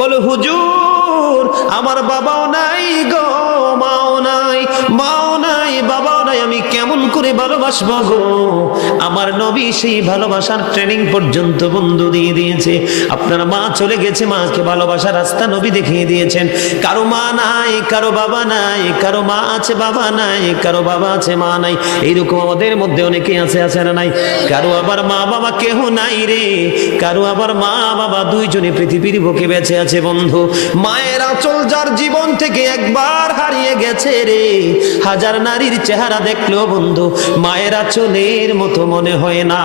বলে হুজুর আমার বাবাও নাই গো, মাও নাই, মাও নাই, বাবাও নাই, আমি কেমন করে ভালোবাসবো গো? আমার নবী সেই ভালোবাসার ট্রেনিং পর্যন্ত বন্ধু দিয়ে দিয়েছে। আপনার মা চলে গেছে, মাকে ভালোবাসার রাস্তা নবী দেখিয়ে দিয়েছেন। কারো মা নাই, কারো বাবা নাই, কারো মা আছে বাবা নাই, কারো বাবা আছে মা নাই। এইরকম আমাদের মধ্যে অনেকে আছে, আছে না নাই? কারো আবার মা বাবা কেহ নাই রে, কারো আবার মা বাবা দুইজনে পৃথিবীর বুকে বেঁচে আছে। বন্ধু, মায়ের আঁচল যার জীবন থেকে একবার হারিয়ে গেছে রে, হাজার নারীর চেহারা দেখলো বন্ধু মায়ের আঁচলের মতো মনে হয় না।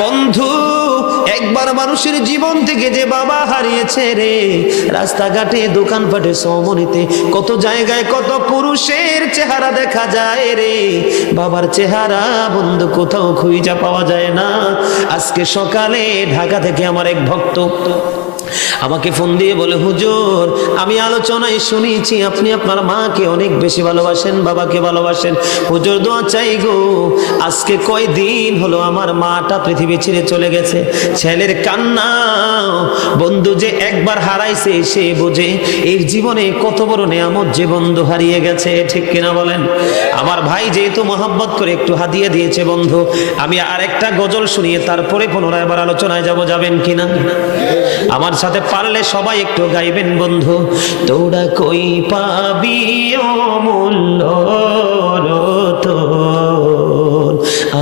বন্ধু, একবার মানুষের জীবন থেকে যে বাবা হারিয়েছে রে, রাস্তাঘাটে দোকানপাটে সমনিতে কত জায়গায় কত পুরুষের চেহারা দেখা যায় রে, বাবার চেহারা বন্ধু কোথাও খুঁজে পাওয়া যায় না। আজকে সকালে ঢাকা থেকে আমার এক ভক্ত আমাকে ফোন দিয়ে বলে, হুজুর আমি আলোচনায় শুনেছি আপনি আপনার মাকে অনেক বেশি ভালোবাসেন, বাবাকে ভালোবাসেন, হুজুর দোয়া চাই গো। আজকে কয়দিন হলো আমার মাটা পৃথিবী ছেড়ে চলে গেছে। ছেলের কান্না বন্ধু যে একবার হারাইছে সে বোঝে এর জীবনে কত বড় নেয়ামত যে বন্ধু হারিয়ে গেছে, ঠিক কিনা বলেন? আমার ভাই যেহেতু মহব্বত করে একটু হাদিয়া দিয়েছে বন্ধু, আমি আর একটা গজল শুনিয়ে তারপরে পুনরায় আবার আলোচনায় যাবেন কিনা? আমার সাথে পারলে সবাই একটু গাইবেন বন্ধু। তোরা কই পাবি অমূল্য রতন,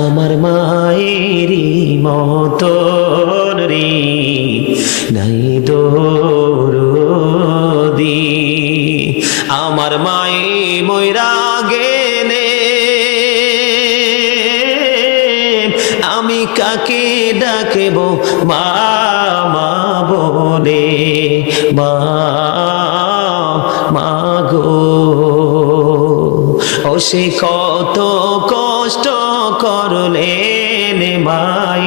আমার মায়েরই মতন রে নাই দরদি, আমার মায়ে ময়রা গেলে আমি কাকে ডাকেব মা মা বলে, মা মা গো। ও সে কত কষ্ট করলেন মাই,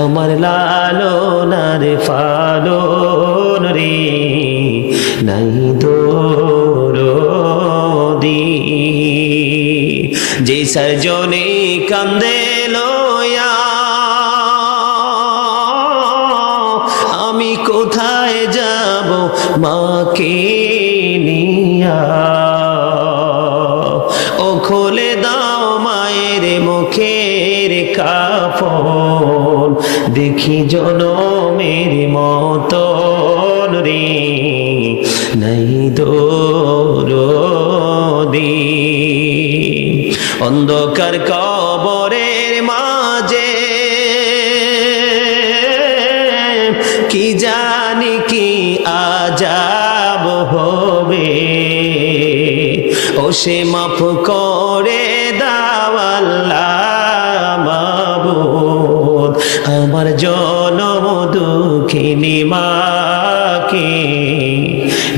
আমার লালনার পালন রে নাই দরদি। যে সজনে কান্দে লয়া আমি কোথায় যাব মাকে নিয়া, ও খুলে দাও মায়ের মুখের কাফন, দেখি জনমের মতন রে নাই দরদি। অন্ধকার কবরের মাঝে কি জানি কি আজাব হবে, ও সে মাফ করে দাও আল্লাহ মাবুদ, আমার জনম দুঃখিনী মাকে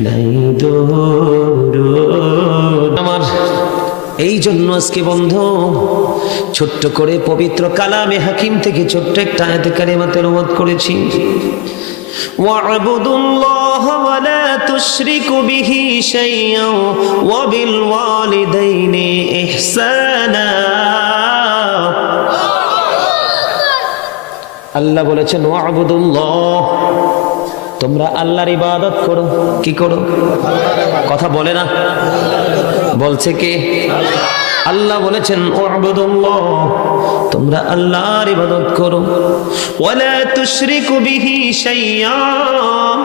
নাই দরদ। আমার এই জন্য আজকে বন্ধু ছোট্ট করে পবিত্র কালামে হাকিম থেকে ছোট্ট একটা আয়াতে কারিমা তেলাওয়াত করেছি। ওয়া'বুদুল্লাহ ওয়া লা তুশরিকু বিহি শাইয়্যান ওয়া বিল ওয়ালিদাইনি ইহসানা। আল্লাহ বলেছেন ওয়া'বুদুল্লাহ, তোমরা আল্লাহর ইবাদত করো। কি করো? কথা বলে না, বলছে কে? আল্লাহ বলেছেন ওয়া'বুদুল্লাহ, তোমরা আল্লাহর ইবাদত করো। ওয়ালা তুশরিকু বিহি শাইয়্যান,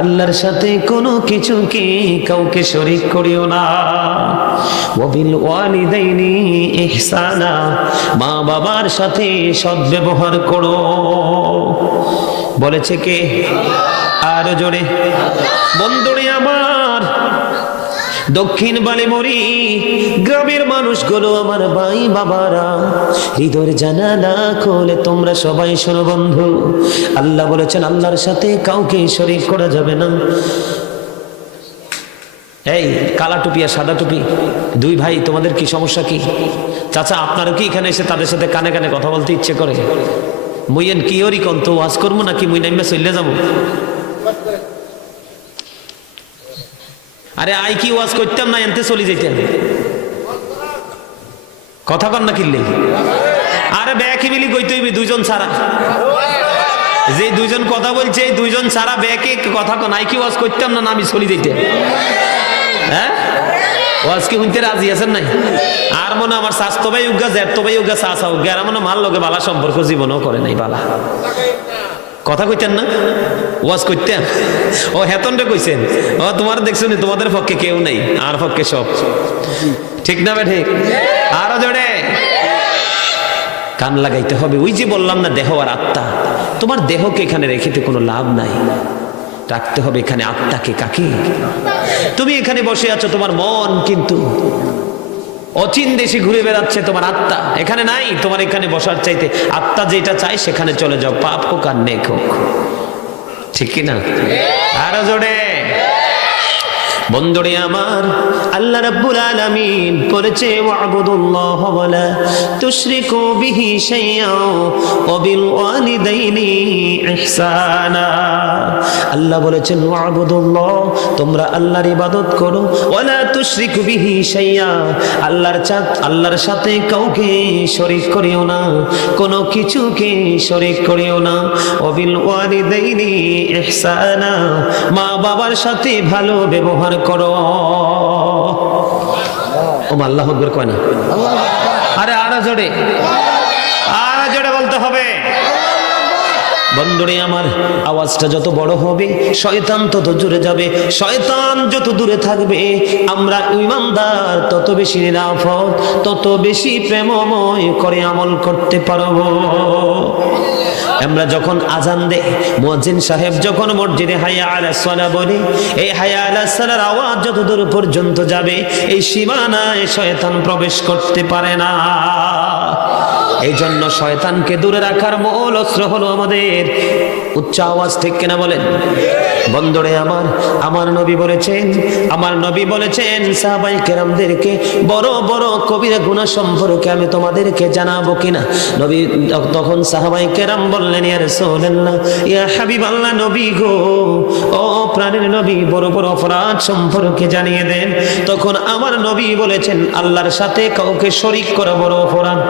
আল্লাহর সাথে কোনো কিছুকে কাউকে শরীক করিও না। ওয়াবিল ওয়ালিদাইনি ইহসানা, মা বাবার সাথে সদ্ব্যবহার করো। বলেছে কে? আরো জোরে বন্ধুরে আমার। দক্ষিণ বালিমরি গ্রামের মানুষগুলো, আমার ভাই বাবারা, হৃদয়ের জানালা খোলে তোমরা সবাই শোনো বন্ধু। আল্লাহ বলেছেন আল্লাহর সাথে কাউকে শরীক করা যাবে না। এই কালা টুপি আর সাদা টুপি দুই ভাই, তোমাদের কি সমস্যা? কি চাচা আপনারও কি এখানে এসে তাদের সাথে কানে কানে কথা বলতে ইচ্ছে করে? মুইয়েন কি ওরি কন্ত ওয়াজ করবো নাকি মুই নাইমা চলে যাবো? আরে আই কি ওয়াজ করতাম না, এনতে চলে যেতাম। কথা কন না কিনলে? আরে ব্যাকি মিলি কইতে হইবে দুইজন ছাড়া। যে দুইজন কথা বলছে এই দুইজন সারা ব্যাকে কথা নাই কি ওয়াজ করতাম না আমি চলি যেতে হ্যাঁ ওয়াজ কি শুনতে রাজি আছেন নাই আর মনে আমার স্বাস্থ্য ভাই উগা জ্যাঠতো ভাই উগা চাচা উগা আর মনে মাল লগে বালা সম্পর্ক জীবনও করে নাই বালা কথা কইতেন না ওয়াজ করতেন ও হেতনরে কইছেন ও তোমার দেখছো নি তোমাদের পক্ষে কেউ নেই আর পক্ষে সব ঠিক না বে ঠিক আরো জোরে কান লাগাইতে হবে ওই যে বললাম না দেহ আর আত্মা তোমার দেহকে এখানে রেখেতে কোনো লাভ নাই রাখতে হবে এখানে আত্মাকে কাকে তুমি এখানে বসে আছো তোমার মন কিন্তু অচিন দেশে ঘুরে বেড়াচ্ছে তোমার আত্মা এখানে নাই তোমার এখানে বসার চাইতে আত্মা যেটা চাই সেখানে চলে যাও পাপ হোক আর নেক হোক ঠিক কি না আরো জোরে বন্ধুরে আমার আল্লাহ রাব্বুল আলামিন বলেছে ওয়াবুদুল্লাহ ওয়ালা তুশরিকু বিহি শাইআ ওয়া বিল ওয়ালিদাইনি ইহসানা আল্লাহ বলেছেন ওয়াবুদুল্লাহ তোমরা আল্লাহর ইবাদত করো ওয়ালা তুশরিকু বিহি শাইআ আল্লাহর সাথে কাউকে শরীক করিও না কোনো কিছুকে শরীক করিও না ওয়া বিল ওয়ালিদাইনি ইহসানা মা বাবার সাথে ভালো ব্যবহার করো ও আল্লাহু আকবার কয় না আরে আরো জোরে বলতে হবে বন্ধুরে আমার আওয়াজটা যত বড় হবে শয়তান তত জোরে যাবে শয়তান যত দূরে থাকবে আমরা ঈমানদার তত বেশি নিরাপদ তত বেশি প্রেমময় করে আমল করতে পারবো আমরা যখন আজান দেই মুয়াজ্জিন সাহেব যখন মসজিদে হাইয়া আলাস সালাহ বলে এই হাইয়া আলাস সালাহর আওয়াজ যত দূর পর্যন্ত যাবে এই সীমানায় শয়তান প্রবেশ করতে পারে না এই জন্য শয়তানকে দূরে রাখার মূল অস্ত্র হলো আমাদের উচ্চ আওয়াজ ঠিক কিনা বলেন বন্ধুরে আমার নবী বলেছেন সাহাবায়ে কেরামদেরকে বড় বড় কবিরা গুনাহ সম্পর্কে আমি তোমাদেরকে জানাবো কিনা নবী তখন সাহাবায়ে কেরাম বললেন ইয়া রাসূলুল্লাহ ইয়া হাবিবাল্লাহ নবী গো ও প্রাণের নবী বড় বড় অপরাধ সম্পর্কে জানিয়ে দেন তখন আমার নবী বলেছেন আল্লাহর সাথে কাউকে শরীক করা বড় অপরাধ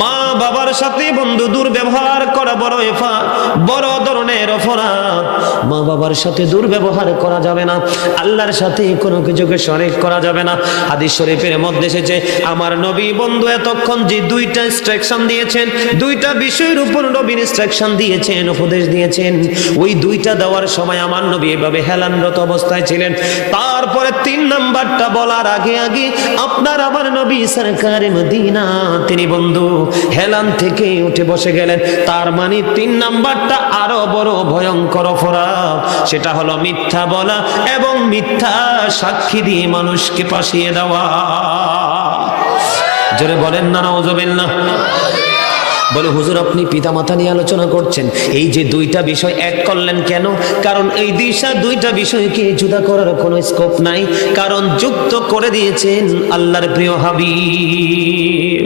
মা বাবার সাথে বন্ধু দুর্ব্যবহার করা বড় ধরনের অপরাধ মা বাবার সাথে দুর্ব্যবহার করা যাবে না আল্লাহর সাথে কোনো কিছুকে শরীক করা যাবে না হাদিস শরীফের মধ্যে এসেছে আমার নবী বন্ধু এতক্ষণ যে দুইটা ইনস্ট্রাকশন দিয়েছেন দুইটা বিষয়ের উপর নবী ইনস্ট্রাকশন দিয়েছেন উপদেশ দিয়েছেন ওই দুইটা দেওয়ার সময় আমার নবী এভাবে হেলানরত অবস্থায় ছিলেন তারপরে 3 নাম্বারটা বলার আগে আপনার আমার নবী সরকারে মদিনা তিনি বন্ধু হেলান থেকে উঠে বসে গেলেন তার মানে 3 নাম্বারটা আরো বড় ভয়ঙ্কর অপরাধ সেটা হলো মিথ্যা বলা এবং মিথ্যা সাক্ষী দিয়ে মানুষকে ফাঁসিয়ে দেওয়া জোরে বলেন না নাউজুবিল্লাহ বলে হুজুর আপনি পিতামাতা নিয়ে আলোচনা করছেন এই যে দুইটা বিষয় এক করলেন কেন কারণ এই দুইটা বিষয়কে জুদা করার কোনো স্কোপ নাই কারণ যুক্ত করে দিয়েছেন আল্লাহর প্রিয় হাবিব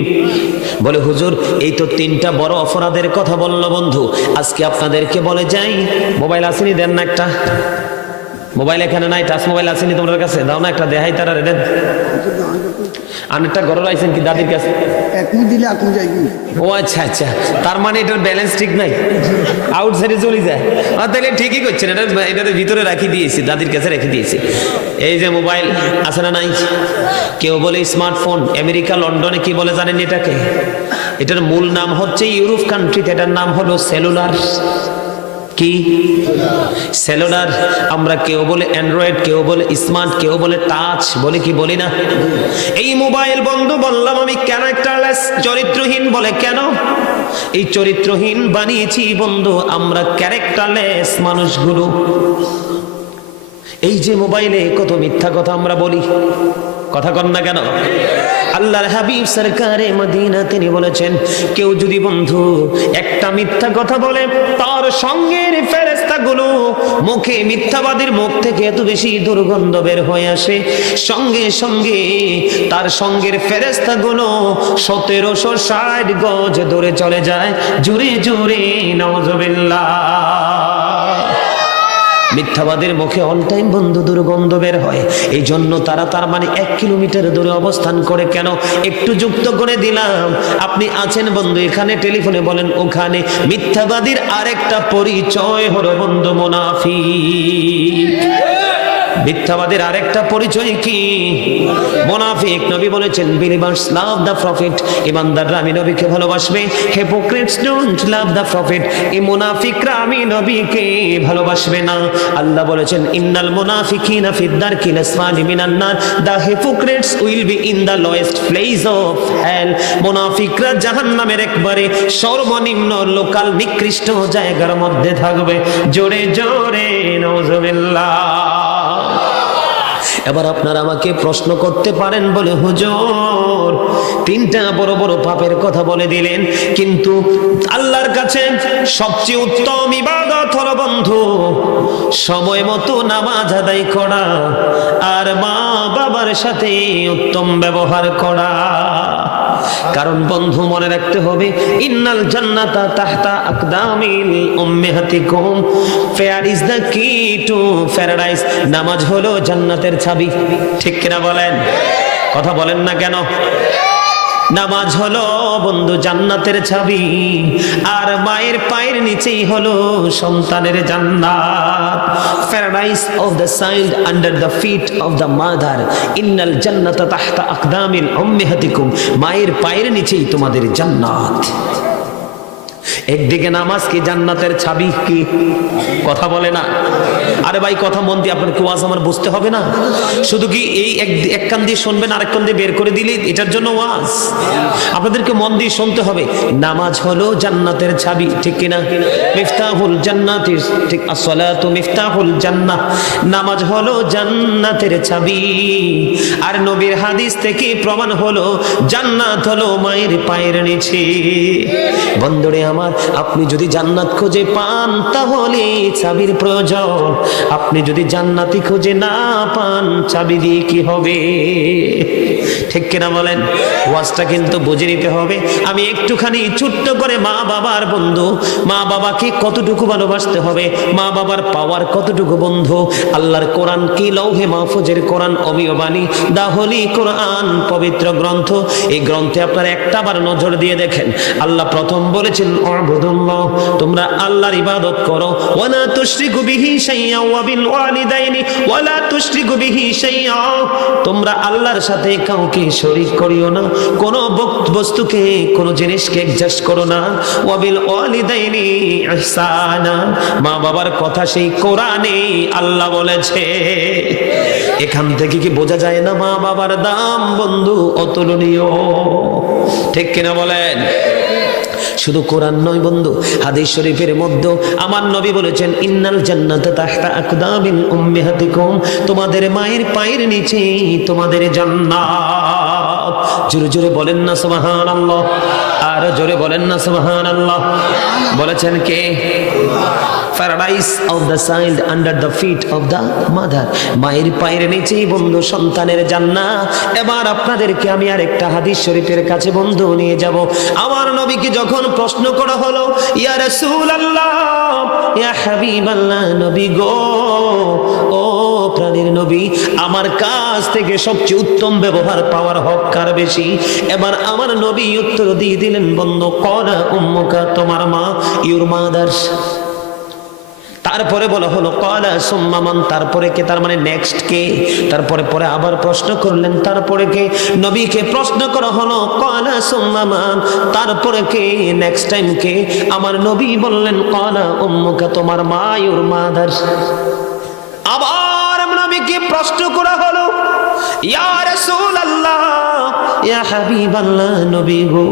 বলে হুজুর এই তো 3টা বড় অপরাধের কথা বললো বন্ধু আজকে আপনাদেরকে বলে যাই মোবাইল আসেনি দেন না একটা মোবাইল এখানে নাই টাচ মোবাইল আসেনি তোমাদের কাছে দাও না একটা দেখাই তারা দেন আনেরটা ঘরে রাখছেন কি দাদির কাছে ও আচ্ছা তার মানে এটার ব্যালেন্স ঠিক নাই আউটসাইডে চলে যায় তাহলে ঠিকই করছেন এটার ভিতরে রাখি দিয়েছি দাদির কাছে রেখে দিয়েছি এই যে মোবাইল আছে না নাই কেউ বলে স্মার্টফোন আমেরিকা লন্ডনে কি বলে জানেন এটাকে এটার মূল নাম হচ্ছে ইউরোপ কান্ট্রিতে এটার নাম হলো সেলুলার কি সেলুলার আমরা কেউ বলে অ্যান্ড্রয়েড কেউ বলে স্মার্ট কেউ বলে টাচ বলে কি বলি না এই মোবাইল বন্ধু বললাম আমি ক্যারেক্টারলেস চরিত্রহীন বলে কেন এই চরিত্রহীন বানিয়েছি বন্ধু আমরা ক্যারেক্টারলেস মানুষগুলো এই যে মোবাইলে কত মিথ্যা কথা আমরা বলি কথা কন না কেন আল্লাহর হাবিব সরকারে মদিনা তিনি বলেছেন কেউ যদি বন্ধু একটা মিথ্যা কথা বলে তার সঙ্গের ফেরেশতাগুলো মুখে মিথ্যাবাদীর মুখ থেকে এত বেশি দুর্গন্ধ বের হয়ে আসে সঙ্গে সঙ্গে তার সঙ্গের ফেরেশতাগুলো 1760 গজ দূরে চলে যায় জোরে জোরে নাউজুবিল্লাহ মিথ্যাবাদের মুখে অল টাইম বন্ধু দুর্গন্ধ বের হয়। এই জন্য তারা তার মানে 1 কিলোমিটার দূরে অবস্থান করে। কেন? একটু যুক্ত করে দিলাম, আপনি আছেন বন্ধু এখানে, টেলিফোনে বলেন ওখানে। মিথ্যাবাদীর আরেকটা পরিচয় হলো বন্ধু মুনাফিক। মিথ্যাবাদের আরেকটা পরিচয় কি? মুনাফিক। নবী বলেছেন বিলিভার্স লাভ দ্য প্রফেট, ইমানদাররা আমি নবীকে ভালোবাসবে, hypocrites don't love the prophet, এই মুনাফিকরা আমি নবীকে ভালোবাসবে না। আল্লাহ বলেছেন ইন্নাল মুনাফিকিনা ফিদ দারকিল আসফালি মিনান নার, the hypocrites will be in the lowest place of hell. মুনাফিকরা জাহান্নামের একবারে সর্বনিম্ন লোকাল নিকৃষ্ট জায়গার মধ্যে থাকবে। জোরে জোরে নাউজুবিল্লাহ। এবার আপনারা আমাকে প্রশ্ন করতে পারেন, বলে হুজুর 3টা বড় বড় পাপের কথা বলে দিলেন, কিন্তু আল্লাহর কাছে সবচেয়ে উত্তম ইবাদত হলো বন্ধু সময় মতো নামাজ আদায় করা আর মা বাবার সাথে উত্তম ব্যবহার করা। কারণ বন্ধু মনে রাখতে হবে ইন্নাল জান্নাতা তাহতা আকদামিল উম্মাহাতিকুম, ফেয়ার ইজ দ্য কি টু প্যারাডাইস। নামাজ হলো জান্নাতের চাবি, ঠিক কিনা বলেন? কথা বলেন না কেন? নামাজ হলো বন্ধু জান্নাতের চাবি, আর মায়ের পায়ের নিচেই হলো সন্তানের জান্নাত। Paradise of the child under the feet of the mother, ইন্নাল জান্নাতা তাহতা আকদামিল উম্মাহাতিকুম, মায়ের পায়ের নিচেই তোমাদের জান্নাত। একদিকে নামাজ কি জান্নাতের চাবি কি? কথা বলে না। আরে ভাই কথা মন দিয়ে আপনার ওয়াজ আমার বুঝতে হবে না, শুধু কি এই এক কান দিয়ে শুনবেন আরেক কান দিয়ে বের করে দিলে এটার জন্য ওয়াজ? আপনাদেরকে মন দিয়ে শুনতে হবে। নামাজ হলো জান্নাতের চাবি, ঠিক কিনা? মিফতাহুল জান্নাতি, ঠিক, আসসালাতু মিফতাহুল জান্নাহ, নামাজ হলো জান্নাতের চাবি। আর নবীর হাদিস থেকে প্রমাণ হলো জান্নাত হলো মায়ের পায়ের নিচে। বন্ধুরে আমার, আপনি যদি জান্নাত খুঁজে পান তাহলে চাবির প্রয়োজন। আপনি যদি জান্নাতি খুঁজে না পান চাবি দিয়ে কি হবে? ঠিক কিনা বলেন? ওয়াজটা কিন্তু বুঝে নিতে হবে। আমি একটুখানি ছোট্ট করে মা বাবার বন্ধু, মা বাবাকে কতটুকু ভালোবাসতে হবে, মা বাবার পাওয়ার কতটুকু বন্ধু। আল্লাহর কোরআন কি লৌহে মাহফুজের কোরআন, অমীয় বাণী, দা হোলি কোরআন, পবিত্র গ্রন্থ। এই গ্রন্থে আপনারা একটাবার নজর দিয়ে দেখেন, আল্লাহ প্রথম বলেছেন উবুদুল্লাহ, তোমরা আল্লাহর ইবাদত করো। ওয়ালা তুশরিকু বিহি শাইআ ওয়া বিল ওয়ালিদাইনি ওয়ালা তুশরিকু বিহি শাইআ, তোমরা আল্লাহর সাথে কাউকে শরীক করিও না, কোনো বস্তুকে, কোনো জিনিসকে অ্যাডজাস্ট করো না। ওয়া বিল ওয়ালিদাইনি ইহসানা, মা বাবার কথা সেই কোরআনে আল্লাহ বলেছে। এখান থেকে কি বোঝা যায় না মা বাবার দাম বন্ধু অতুলনীয়? ঠিক কিনা বলেন? শুধু কোরআন নয় বন্ধু, হাদিস শরীফের মধ্যে আমার নবী বলেছেন ইন্নাল জান্নাতা তাহতা আকদামিল উম্মাহাতিকুম, তোমাদের মায়ের পায়ের নিচে তোমাদের জান্নাত। জোরে জোরে বলেন না সুবহানাল্লাহ, আর জোরে বলেন না সুবহানাল্লাহ। বলেছেন কে? Paradise of the child under the feet of the mother, মায়ের পায়ের নিচেই বন্ধু সন্তানের জান্নাত। এবার আপনাদেরকে আমি আরেকটা হাদিস শরীফের কাছে বন্ধু নিয়ে যাব। আমার নবীকে যখন প্রশ্ন করা হলো, ইয়া রাসূলুল্লাহ, ইয়া হাবিবাল্লাহ, নবী গো, ও প্রাণের নবী, আমার কাছ থেকে সবচেয়ে উত্তম ব্যবহার পাওয়ার হক কার বেশি? এবার আমার নবী উত্তর দিয়ে দিলেন বন্ধু, ক্বালা উম্মুকা, তোমার মা, ইউর মাদার। তারপরে বলা হলো ক্বালা সুম্মা মান, তারপরে কে? তার মানে নেক্সট কে? তারপরে পরে আবার প্রশ্ন করলেন, তারপরে কে? নবীকে প্রশ্ন করা হলো ক্বালা সুম্মা মান, তারপরে কে? নেক্সট টাইম কে? আমার নবী বললেন ক্বালা উম্মুকা, তোমার মা, ইউর মাদার। আবার নবীকে প্রশ্ন করা হলো, ইয়া রাসূলুল্লাহ, ইয়া হাবিবাল্লাহ, নবী গো,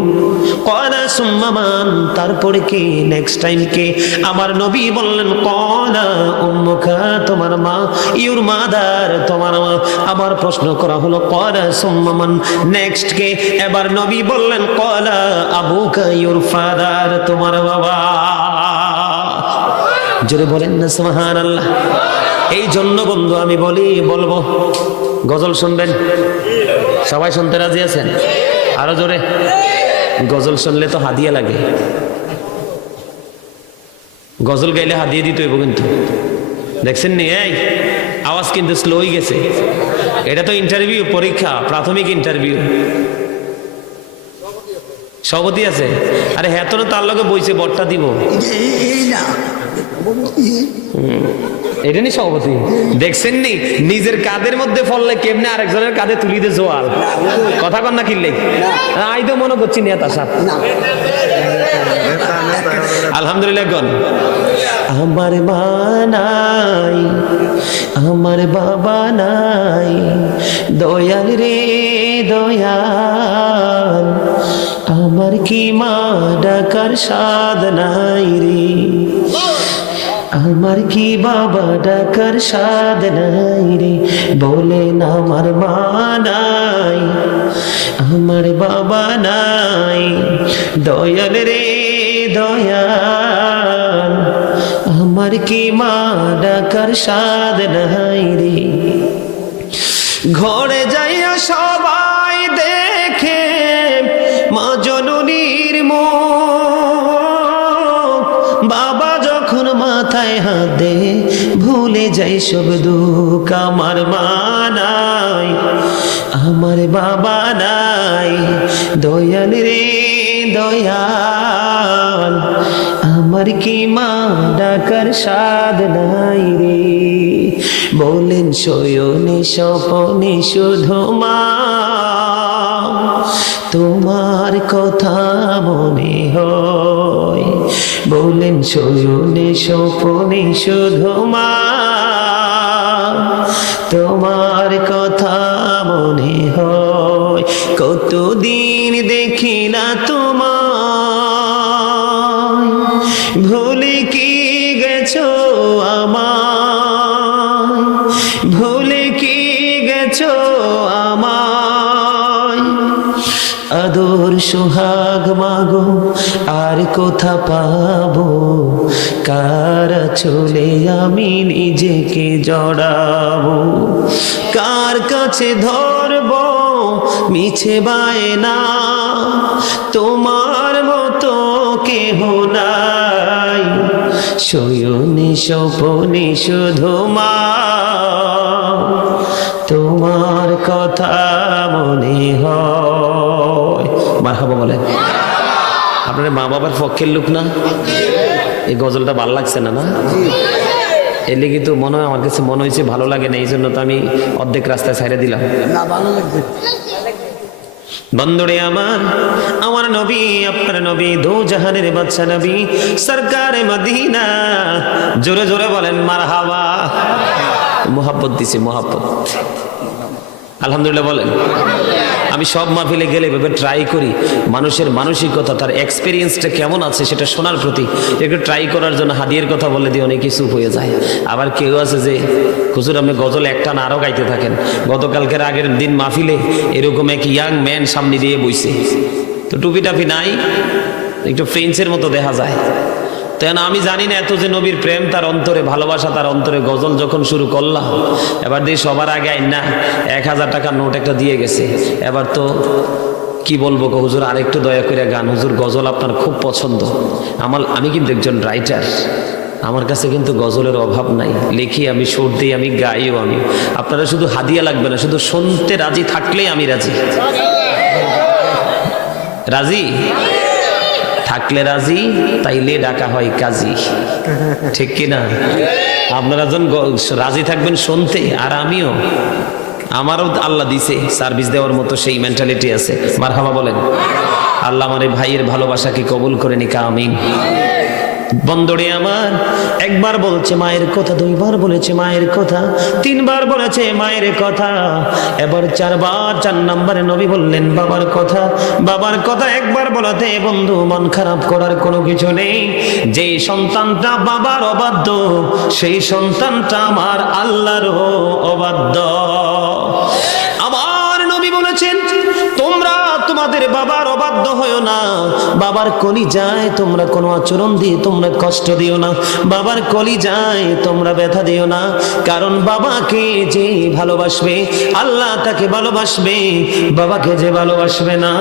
ক্বালা সুম্মা মান, তারপরে কে? নেক্সট টাইম কে? আমার নবী বললেন ক্বালা উম্মুকা, তোমার মা, ইউর মাদার, তোমার মা। আবার প্রশ্ন করা হলো ক্বালা সুম্মা মান, নেক্সট কে? এবার নবী বললেন ক্বালা আবুকা, ইউর ফাদার, তোমার বাবা। জোরে বলেন না সুবহানাল্লাহ। এই জন্য বন্ধু আমি বলবো, গজল শুনবেন? সবাই শুনতে রাজি আছেন? আরো জোরে। গজল শুনলে তো হাদিয়া লাগে, গজল গাইলে হাদিয়া দিতে হইব কিন্তু। দেখছেন নি? এই আওয়াজ কিন্তু স্লো হয়ে গেছে। এটা তো ইন্টারভিউ, পরীক্ষা, প্রাথমিক ইন্টারভিউ। সভাপতি আছে? আরে হ্যাঁ, তো তার লগে বইছে, বটটা দিব। এটা নি সভাপতি? দেখছেন নি নিজের কাদের মধ্যে ফললে কেমনে আরেকজনের কাঁধে তুলি দে জোয়াল। কথা কন না কিনলে আই তো মনে করছি নেতা সাহেব। আলহামদুলিল্লাহ গন। আমার মা নাই, আমার বাবা নাই, দয়াল রে দয়াল, আমার কি মা ডাকার সাদ নাই রে, আমার কি বাবা ডাকার সাদ নাই রে, বলেন আমার মা নাই, আমার বাবা নাই, দয়াল রে দয়াল, আমার কি মা ডাকার সাদ নাই রে। ঘরে যাইয়া সবাই দেখে মা জননীর মুখ, বাবা যখন মাথায় হাত দে ভুলে যাই সব দুঃখ। আমার মা নাই, আমার বাবা নাই, দয়াল রে দয়াল, আমার কি মা ডাকার সাদ নাই রে। বলেন শয়নে স্বপনে শুধু মা তোমার কথা মনে হয়, বলেন শয়নে স্বপনে শুধু মা তোমার কথা মনে হয়। কতদিন দেখি না তোমায়, ভুলে কি গেছো আমায়, ভুলে কি গেছো আমায়। আদর সোহাগ মাগো আর কোথা পাবো, কার চলে আমি নিজেকে জড়াবো, কার কাছে ধরবো মিছে বায়না, তোমার মতো কেহ নাই, শয়নে স্বপনে শুধু মা তোমার কথা মনে হয়। মারহাবা বলেন। আপনার মা বাবার পক্ষের লোক না? এই গজলটা ভালো লাগছে না? না এর লেগে তো মনে হয়, আমার কাছে মনে হয়েছে ভালো লাগে না, এই জন্য তো আমি অর্ধেক রাস্তায় ছাইড়ে দিলাম। না ভালো লাগবে। বন্ধুরে আমার, আমার নবী, আপনার নবী, দো জাহানের বাদশা নবী, সরকারে মদিনা, জোরে জোরে বলেন মারহাবা। মোহাব্বত দিছে, মোহাব্বত। আলহামদুলিল্লাহ বলেন। আমি সব মাহফিলে গেলে এভাবে ট্রাই করি মানুষের মানসিকতা, তার এক্সপিরিয়েন্সটা কেমন আছে সেটা শোনার প্রতি একটু ট্রাই করার জন্য। হাদিয়ের কথা বলে দিয়ে অনেক কিছু হয়ে যায়। আবার কেউ আছে যে হুজুর আপনি গজল একটা না আরও গাইতে থাকেন। গতকালকের আগের দিন মাহফিলে এরকম এক ইয়াং ম্যান সামনে দিয়ে বইছে, তো টুপি টাপি নাই, একটু ফ্রেন্সের মতো দেখা যায়। তেন আমি জানি না এত যে নবীর প্রেম তার অন্তরে, ভালোবাসা তার অন্তরে। গজল যখন শুরু করলাম, এবার দিয়ে সবার আগে না 1000 টাকার নোট একটা দিয়ে গেছে। এবার তো কি বলবো গো হুজুর, আরেকটু দয়া করে গান, হুজুর গজল আপনার খুব পছন্দ। আমি কিন্তু একজন রাইটার, আমার কাছে কিন্তু গজলের অভাব নাই, লিখি আমি, সুর দিই আমি, গাইও আমি। আপনারা শুধু হাদিয়া লাগবে না, শুধু শুনতে রাজি থাকলেই আমি রাজি। রাজি থাকলে রাজি, তাইলে ডাকা হয় কাজী, ঠিক কিনা? আপনারা যখন রাজি থাকবেন শুনতে, আর আমিও, আমারও আল্লাহ দিছে সার্ভিস দেওয়ার মতো সেই মেন্টালিটি আছে। মারহাবা বলেন। আল্লাহ আমার এই ভাইয়ের ভালোবাসাকে কবুল করে নিকা, আমিন। বন্ধুরে আমার, একবার বলছে মায়ের কথা, দুইবার বলেছে মায়ের কথা, তিনবার বলেছে মায়ের কথা, এবার 4 নম্বরে নবী বললেন বাবার কথা। বাবার কথা একবার বলাতে বন্ধু মন খারাপ করার কোনো কিছু নেই। যে সন্তানটা বাবার অবাধ্য, সেই সন্তানটা আমার আল্লাহরও অবাধ্য। আমার নবী বলেছেন তোমরা তোমাদের বাবার অবাধ্য হয়ো না, বাবার কলিজায় তোমরা কোনো আচরণ দিয়ে তোমরা কষ্ট দিও না, বাবার কলিজায় তোমরা ব্যথা দিও না। কারণ বাবাকে যে ভালোবাসবে আল্লাহ তাকে ভালোবাসবে, বাবাকে যে ভালোবাসবে না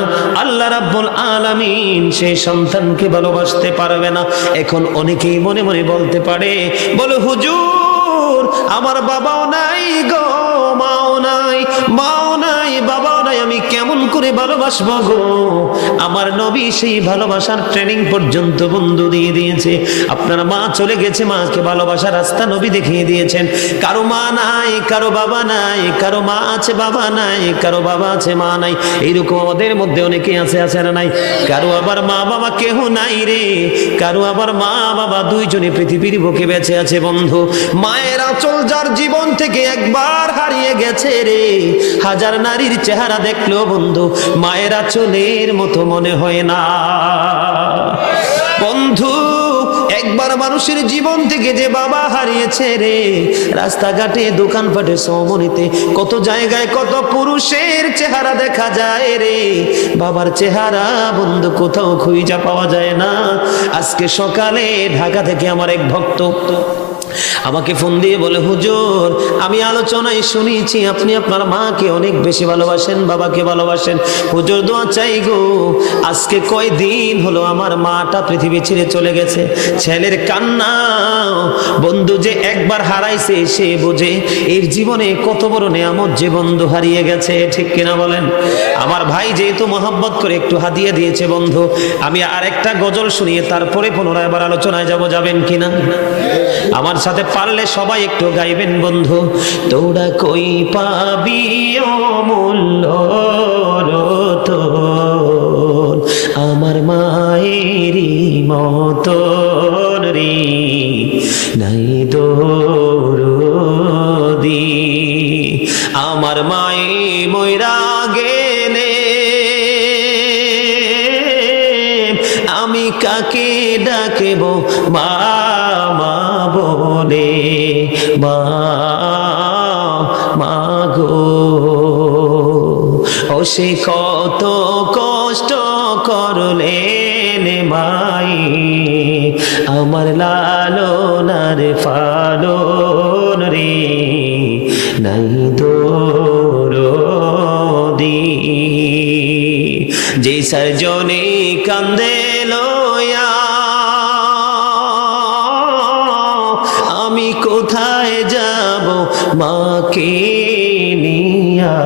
আল্লাহ রাব্বুল আলামিন সেই সন্তানকে ভালোবাসতে পারবে না। এখন অনেকেই মনে মনে বলতে পারে, বলে হুজুর হুজুর আমার বাবাও নাই গো, মাও নাই, মাও নাই, বাবাও নাই, আমি কেমন করে ভালোবাসবো গো? আমার নবী সেই ভালোবাসার ট্রেনিং পর্যন্ত বন্ধু দিয়ে দিয়েছে। আপনার মা চলে গেছে, মাকে ভালোবাসার রাস্তা নবী দেখিয়ে দিয়েছেন। কারো মা নাই, কারো বাবা নাই, কারো মা আছে বাবা নাই, কারো বাবা আছে মা নাই। এইরকম আমাদের মধ্যে অনেকে আছে, আছে না নাই? কারো আবার মা বাবা কেহ নাই রে, কারো আবার মা বাবা দুইজনে পৃথিবীর বুকে বেঁচে আছে বন্ধু। মায়ের আঁচল যার জীবন থেকে একবার হারিয়ে গেছে রে, হাজার নারীর চেহারা দেখলো বন্ধু মায়ের আঁচলের মতো মনে হয় না বন্ধু। একবার মানুষের জীবন থেকে যে বাবা হারিয়েছে রে, রাস্তাঘাটে দোকানপাটে সমনিতে কত জায়গায় কত পুরুষের চেহারা দেখা যায় রে, বাবার চেহারা বন্ধু কোথাও খুঁজে পাওয়া যায় না। আজকে সকালে ঢাকা থেকে আমার এক ভক্ত আমাকে ফোন দিয়ে বলে, হুজুর আমি আলোচনায় শুনেছি আপনি আপনার মাকে অনেক বেশি ভালোবাসেন, বাবাকে ভালোবাসেন, হুজুর দোয়া চাই গো। আজকে কয়দিন হলো আমার মাটা পৃথিবী ছেড়ে চলে গেছে। ছেলের কান্না বন্ধু যে একবার হারাইছে সে বোঝে এর জীবনে কত বড় নেয়ামত যে বন্ধু হারিয়ে গেছে, ঠিক কিনা বলেন? আমার ভাই যেহেতু মহব্বত করে একটু হাদিয়া দিয়েছে বন্ধু, আমি আর একটা গজল শুনিয়ে তারপরে পুনরায় আবার আলোচনায় যাবেন কিনা? আমার সাথে পারলে সবাই একটু গাইবেন বন্ধু। তোরা কই পাবি অমূল্য রতন, আমার মায়েরই মতন রে নাই দরদি, আমার মায়ে ময়রা গেলে আমি কাকে ডাকেব মা মা বলে, মা মা গো। ও সে কত কষ্ট করলেন মাই, আমার লালনার পালন রে নাই দরদি। যে সারজনে কান্দে লয়া আমি কোথায় যাব মাকে নিয়া,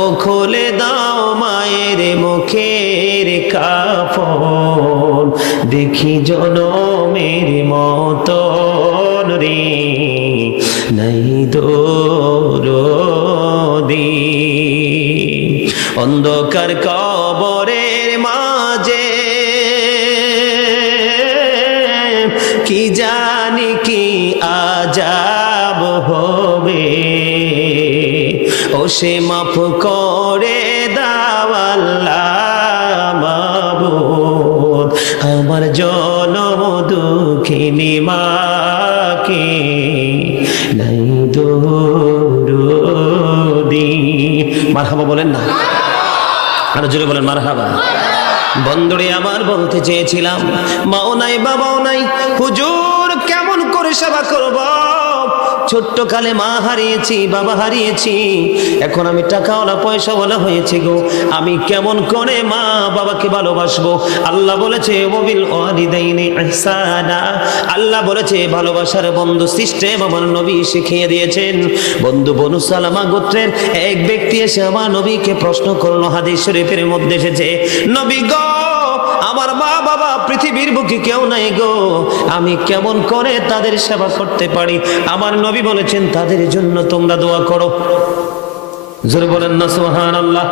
ও খোলে দাও মায়ের মুখের কাফন, দেখি জনমের মতন রে নাই দরদি। অন্ধকার কবরের মাঝে কি জানি কি আজাব হবে, ও সে মাফ করে দাও আল্লাহ মাবুদ, আমার জনম দুঃখিনী মাকে নাই দরদি। মারহাবা বলেন না, আরো জোরে বলেন মারহাবা। বন্ধুরে আমার বলতে চেয়েছিলাম, মাও নাই বাবাও নাই, হুজুর কেমন করে সেবা করব? ছোট্ট কালে মা হারিয়েছি, বাবা হারিয়েছি, এখন আমি টাকাওয়ালা পয়সাওয়ালা হয়েছি গো, আমি কেমন করে মা বাবাকে ভালোবাসবো? আল্লাহ বলেছে ওয়াবিল ওয়ালিদাইনি ইহসানা, আল্লাহ বলেছে ভালোবাসার বন্ধু সিস্টেম আমার নবী শিখিয়ে দিয়েছেন। বন্ধু বনু সালামা গোত্রের এক ব্যক্তি এসে আমার নবীকে প্রশ্ন করলো, হাদিস শরীফের মধ্যে এসেছে, নবী গো আমার মা বাবা পৃথিবীর বুকে কেউ নাই গো, আমি কেমন করে তাদের সেবা করতে পারি? আমার নবী বলেছেন তাদের জন্য তোমরা দোয়া করো। জোরে বলেন না সুবহানাল্লাহ।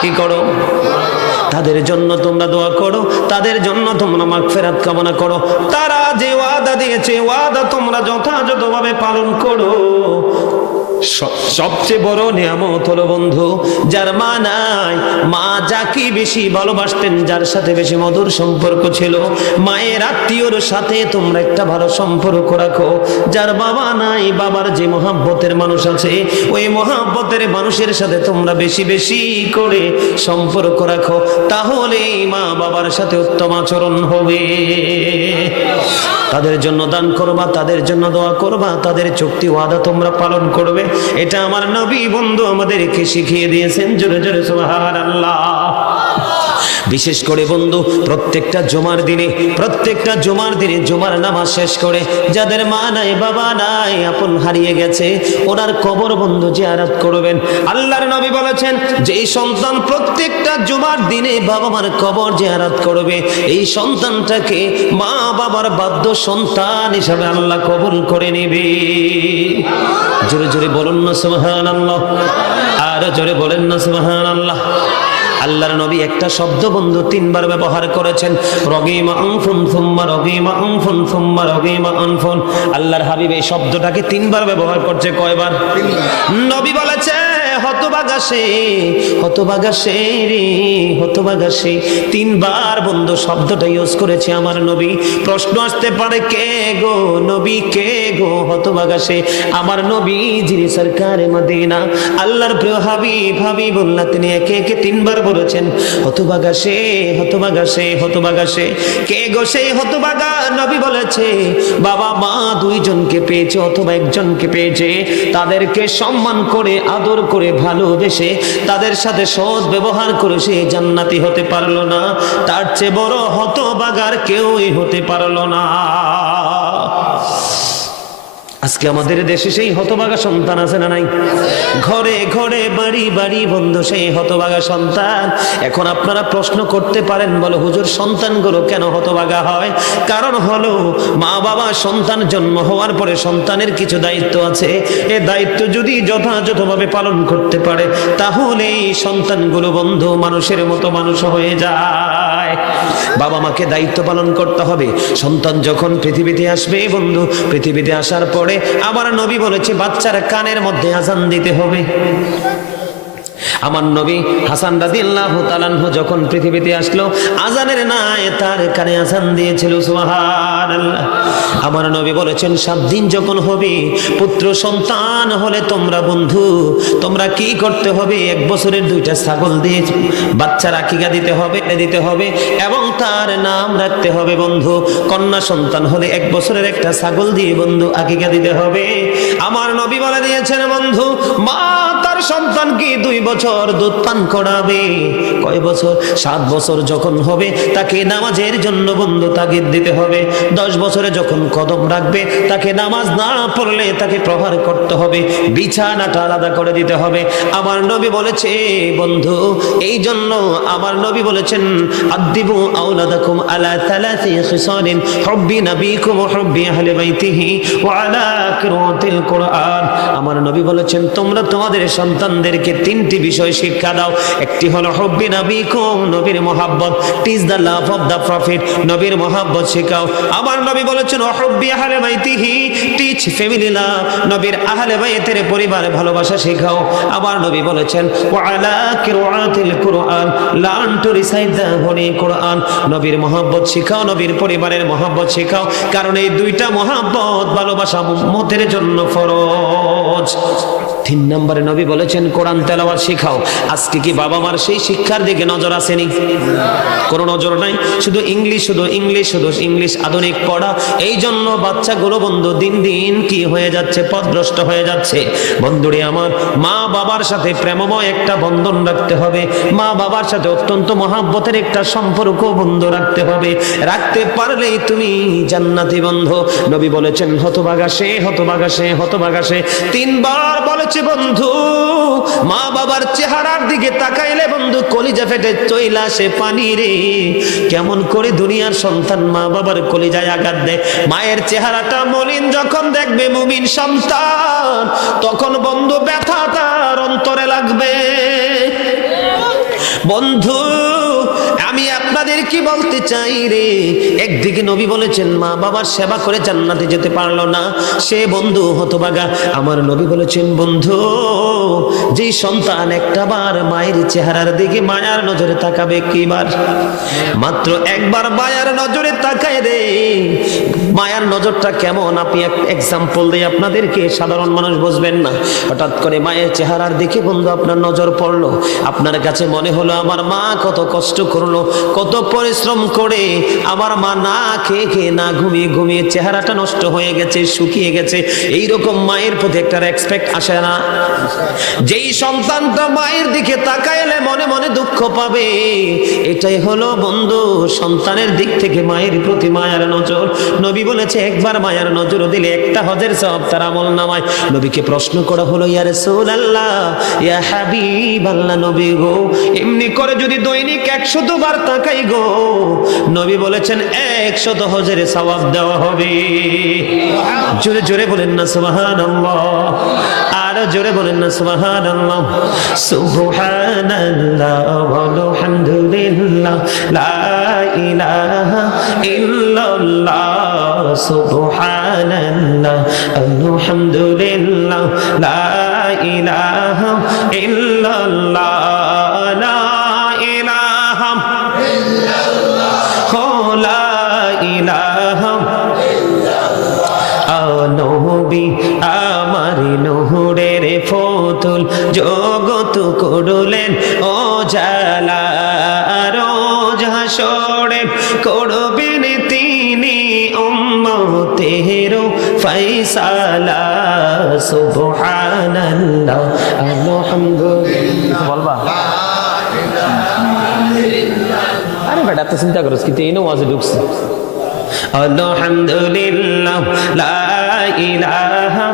কি করো? তাদের জন্য তোমরা দোয়া করো, তাদের জন্য তোমরা মাগফিরাত কামনা করো। তারা যে ওয়াদা দিয়েছে ওয়াদা তোমরা যথাযথভাবে পালন করো। সবচেয়ে বড় নিয়ামত হলো বন্ধু যার মা নাই, মা যাকে বেশি ভালোবাসতেন, যার সাথে বেশি মধুর সম্পর্ক ছিল, মায়ের আত্মীয়র সাথে তোমরা একটা ভালো সম্পর্ক রাখো। যার বাবা নাই, বাবার যে মহাব্বতের মানুষ আছে, ওই মহাব্বতের মানুষের সাথে তোমরা বেশি বেশি করে সম্পর্ক রাখো, তাহলে মা বাবার সাথে উত্তম আচরণ হবে। তাদের জন্য দান করবা, তাদের জন্য দোয়া করবা, তাদের চুক্তি ওয়াদা তোমরা পালন করবে। এটা আমার নবী বন্ধু আমাদেরকে শিখিয়ে দিয়েছেন। জোরে জোরে সুবহানাল্লাহ। বিশেষ করে বন্ধু প্রত্যেকটা জুমার দিনে জুমার নামাজ শেষ করে যাদের মা নাই বাবা নাই আপন হারিয়ে গেছে ওনার কবর বন্ধু জিয়ারত করবেন। আল্লাহর নবী বলেছেন যে সন্তান প্রত্যেকটা জুমার দিনে বাবা মার কবর জিয়ারত করবে এই সন্তানটাকে মা বাবার বাধ্য সন্তান হিসাবে আল্লাহ কবুল করে নেবে। জোরে জোরে বলুন না সুবহানাল্লাহ, আর জোরে বলেন না সুবহানাল্লাহ। আল্লাহর নবী একটা শব্দ বন্ধু তিনবার ব্যবহার করেছেন, রগিমা আনফুন সুম্মা রগিমা আনফুন সুম্মা রগিমা আনফুন। আল্লাহর হাবিব এই শব্দটাকে তিনবার ব্যবহার করছে। কয়বার? নবী বলেছে হতভাগা সে রে হতভাগা সে। তিনবার বন্ধু শব্দটা ইউজ করেছে আমার নবী। প্রশ্ন আসতে পারে কে গো নবী, কে গো হতভাগা সে? আমার নবী যিনি সরকারে মদিনা, আল্লাহর প্রিয় হাবিবুল্লাহ, তিনি একে একে তিনবার বলেছেন হতভাগা সে হতভাগা সে হতভাগা সে। কে গো সেই হতভাগা? নবী বলেছে বাবা মা দুইজনকে পেয়েছে অথবা একজনকে পেয়েছে, তাদেরকে সম্মান করে আদর করে ভালোবেসে তাদের সাথে সৎ ব্যবহার করে সে জান্নাতি হতে পারলো না, তার চেয়ে বড় হতভাগার কেউই হতে পারলো না। আজকে আমাদের দেশে সেই হতভাগা সন্তান আছে না নাই? ঘরে ঘরে বাড়ি বাড়ি বন্ধু সেই হতভাগা সন্তান। এখন আপনারা প্রশ্ন করতে পারেন, বলো হুজুর সন্তানগুলো কেন হতভাগা হয়? কারণ হলো মা বাবা সন্তান জন্ম হওয়ার পরে সন্তানের কিছু দায়িত্ব আছে, এই দায়িত্ব যদি যথাযথভাবে পালন করতে পারে তাহলে এই সন্তানগুলো বন্ধু মানুষের মতো মানুষ হয়ে যায়। বাবা মাকে দায়িত্ব পালন করতে হবে। সন্তান যখন পৃথিবীতে আসবে বন্ধু, পৃথিবীতে আসার পরে আমার নবী বলেছে বাচ্চার কানের মধ্যে আযান দিতে হবে। আমার নবী হাসান রাদিয়াল্লাহু তাআলা আনহু যখন পৃথিবীতে আসলো আযানের নাই তার কানে আযান দিয়েছিল। সুবহানাল্লাহ। আমার নবী বলেছেন 7 দিন যখন হবে পুত্র সন্তান হলে তোমরা বন্ধু তোমরা কি করতে হবে? 1 বছরের 2টা ছাগল দিয়ে বাচ্চার আকিকা দিতে হবে এবং তার নাম রাখতে হবে বন্ধু। কন্যা সন্তান হলে 1 বছরের একটা ছাগল দিয়ে বন্ধু আকিকা দিতে হবে। আমার নবী বলে দিয়েছেন বন্ধু মা তার সন্তানকে 2 বছর দুধ পান করাবে। কয় বছর? 7 বছর যখন হবে তাকে নামাজের জন্য বন্ধু তাগিদ দিতে হবে। 10 বছরে যখন কদম রাখবে তাকে নামাজ না পড়লে তাকে প্রহার করতে হবে, বিছানাটা আলাদা করে দিতে হবে। আমার নবী বলেছে বন্ধু এই জন্য আমার নবী বলেছেন আদিবু আওলাদাকুম আলা 3 খিসালিন হুব্বি নবীকুম ওয়া হুব্বি আহলি বাইতিহি ওয়া আলা কিরাতিল কুরআন। আমার নবী বলেছেন তোমরা তোমাদের সন্তানদেরকে 3টি বিষয় শিক্ষা দাও। একটি হলো হুব্বি নবীকুম, নবীর মহব্বত, teach the love of the prophet, নবীর মহব্বত শেখাও। আমার নবী বলেছেন ওয়া হুব্বি আহলি বাইতিহি, টিচ ফ্যামিলি লাভ, নবীর আহলে বাইতের পরিবারে ভালোবাসা শেখাও। আমার নবী বলেছেন ওয়া আলা কিরাতিল কুরআন, learn to recite the holy Quran, নবীর মহব্বত শেখাও, নবীর পরিবারের মহব্বত শেখাও, কারণ এই 2টা মহব্বত ভালোবাসা উম্মতের জন্য ফরজ। 3 নম্বরে নবী বলেছেন কোরআন তেলাওয়াত শেখাও। আজকে কি বাবা মার সেই শিক্ষার দিকে নজর আসেনি? কোনো নজর নাই, শুধু ইংলিশ আধুনিক পড়া। এই জন্য বাচ্চাগুলো বন্ধু দিন দিন কি হয়ে যাচ্ছে? পথভ্রষ্ট হয়ে যাচ্ছে। বন্ধুরে আমার মা বাবার সাথে প্রেমময় একটা বন্ধন রাখতে হবে, মা বাবার সাথে অত্যন্ত মহাব্বতের একটা সম্পর্ক বন্ধু রাখতে হবে। রাখতে পারলেই তুমি জান্নাতি বন্ধু। নবী বলেছেন হতভাগা সে হতভাগা সে হতভাগা সে। 3 বার বলেছে বন্ধু মা বাবার চেহারার দিকে তাকাইলে বন্ধু কলিজা ফেটে চইলা আসে পানি রে। কেমন করে দুনিয়ার সন্তান মা বাবার কলিজায় আঘাত দেয়। মায়ের চেহারাটা মলিন যখন দেখবে মুমিন সন্তান তখন বন্ধু ব্যথা তার অন্তরে লাগবে। বন্ধু আমি আপনাদের কি বলতে চাই রে, একদিকে নবী বলেছেন মা বাবার সেবা করে জান্নাতে যেতে পারলো না সে বন্ধু হতভাগা। আমার নবী বলেছেন বন্ধু যে সন্তান একটাবার মায়ের চেহারার দিকে মায়ার নজরে তাকাবে, কিবার মাত্র একবার মায়ার নজরে তাকায় রে, মায়ার নজরটা কেমন আপনি এক এক্সাম্পল দিয়ে আপনাদেরকে, সাধারণ মানুষ বুঝবেন না। হঠাৎ করে মায়ের চেহারার দিকে বন্ধু আপনার নজর পড়লো, আপনার কাছে মনে হলো আমার মা কত কষ্ট করলো, কত পরিশ্রম করে আমার মা না খেয়ে খেয়ে না ঘুমিয়ে ঘুমিয়ে চেহারাটা নষ্ট হয়ে গেছে, শুকিয়ে গেছে। এইরকম মায়ের প্রতি একটা রেসপেক্ট আসে না? যেই সন্তানটা মায়ের দিকে তাকাইলে মনে মনে দুঃখ পাবে, এটাই হলো বন্ধু সন্তানের দিক থেকে মায়ের প্রতি মায়ার নজর। নবী বলেছে একবার মায়ার নজর দিলে একটা হজের সওয়াব তার আমলনামায়। নবীকে প্রশ্ন করা হলো, ইয়া রাসূলুল্লাহ, ইয়া হাবিবাল্লাহ, নবী গো এমনি করে যদি দৈনিক 100 বার তাকাই গো, নবী বলেছেন 100 হজের সওয়াব দেওয়া হবে। জোরে জোরে বলেন না সুবহানাল্লাহ, আর জোরে বলেন না সুবহানাল্লাহ। সুবহানাল্লাহ ওয়ালহামদুলিল্লাহ লা ইলাহা ইল্লাল্লাহ, সুবহানাল্লাহ আলহামদুলিল্লাহ লা ইলাহা ইল্লাল্লাহ, লা ইলাহা ইল্লাল্লাহ, লা ইলাহা নবী আমার নূরের ফতুল, জগত করলেন ও জালা, রোজ হাসরে করবেন তিনি উম্মতের ফয়সালা। সুবহানাল্লাহ আলহামদুলিল্লাহ বলবা। আরে বেটা তো চিন্তা করছ কি এই নামাজে ঢুকছে। আলহামদুলিল্লাহ লা ইলাহা